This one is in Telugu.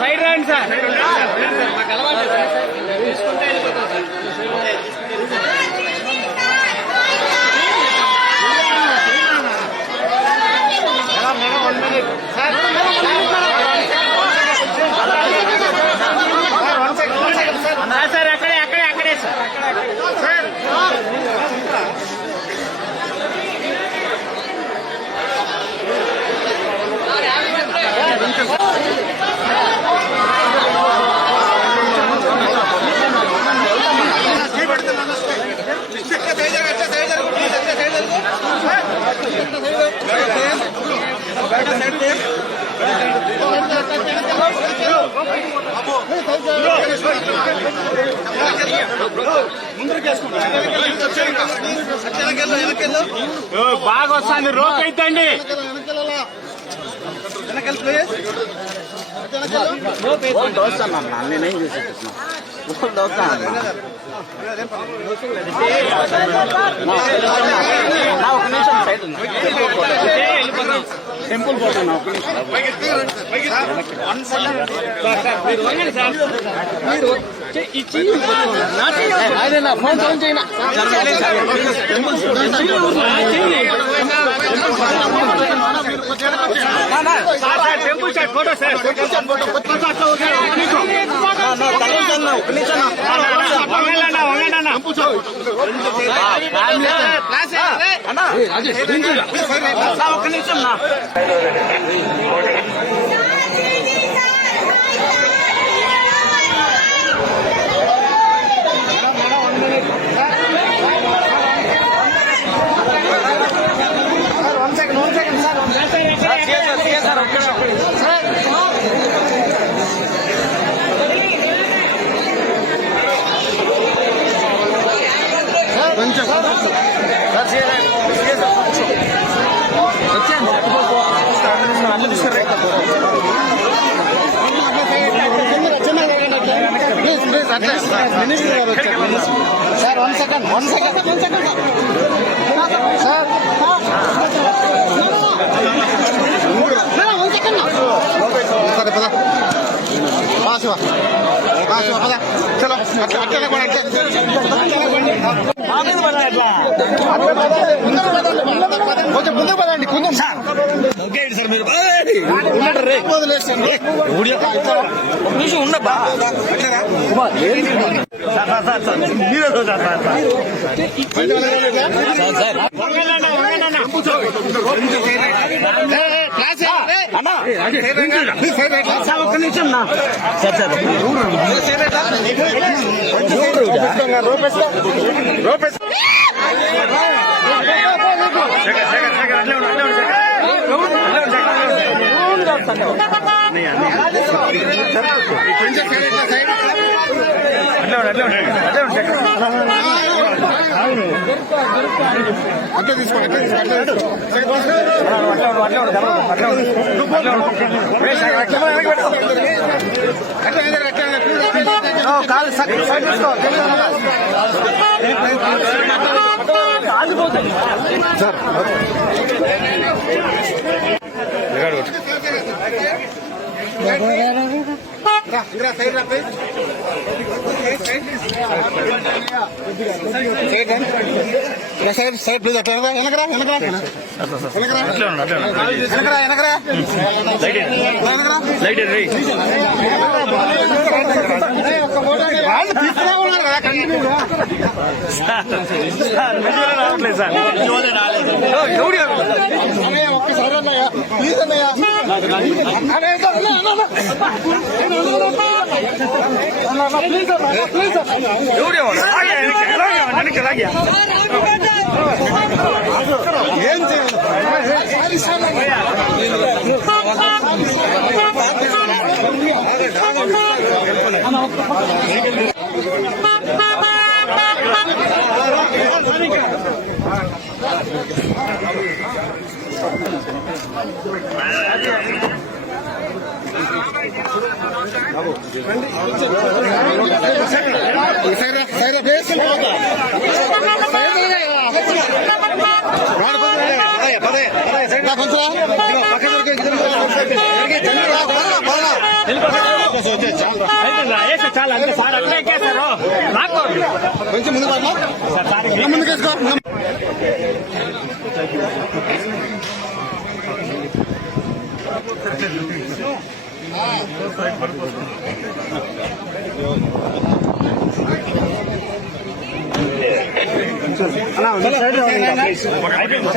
సైడ్ రండి సార్, మాకు అలవాటు తీసుకుంటే వెళ్ళిపోతాం సార్. సార్ అక్కడే అక్కడే అక్కడే సార్. బాగా వస్తుంది, రోక్ అయితండి. నేనేం చూసి ఒక నిమిషం సైడ్ టెంపుల్ పోతున్నా. ఒక నిమిషం ఫోన్ సౌండ్ చేయనా. Temple shot photo sir. ఒక్క నిమిషం నా సార్ 1 సెకండ్ సార్. చలో కొంచెం ముందుకు పదండి. కొంచెం సార్ మీరు నిమిషం ఉండబ్బా. ఒక్క నిమిషం నా సార్ అట్లా తీసుకోండి. కాదు సైడ్ తీసుకో సార్. Side please. అట్లా వెనకరా తీసుకురావాలి కదా కంటిన్యూగా. రావట్లేదు సార్. ఒక్కసారి అన్నయ్యా ప్లీజ్ అన్నయ్యా. ఏం చేయాలి చాలా అంటే సార్ అట్లే ఎక్కేస్తారు నాకు కొంచెం ముందు ముందుకేసుకో. అయిపోయింది.